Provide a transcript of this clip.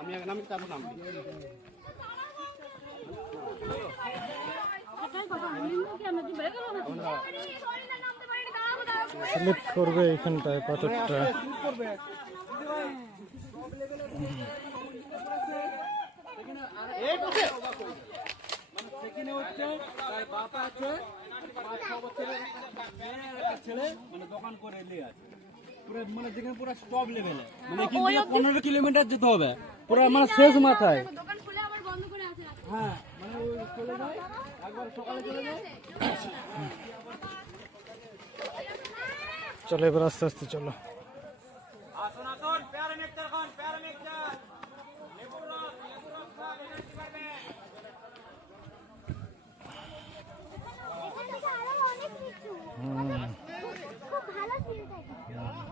আমি নামি তারপর নামবি। স্লিপ করবে এখানটায় পাথরটা। সেখানে হচ্ছে তার বাবা আছে, 5-6 বছরের একটা ছেলে, মানে দোকান করে নিয়ে আছে পুরো, মানে যেখানে পুরো স্টপ লেভেলে, মানে এখান থেকে 15 কিলোমিটার যেতে হবে পুরো, মানে শেষ মাথায়। হ্যাঁ, মানে ওই চলে যায় একবার সকালে চলে যায়। চলো এবার আস্তে আস্তে চলো। আসুন আসুন, প্যারা মিক্সচার খান, প্যারা মিক্সচার, লেবুর রস খান, এনার্জি পাবে। খুব ভালো ফিল থাকে।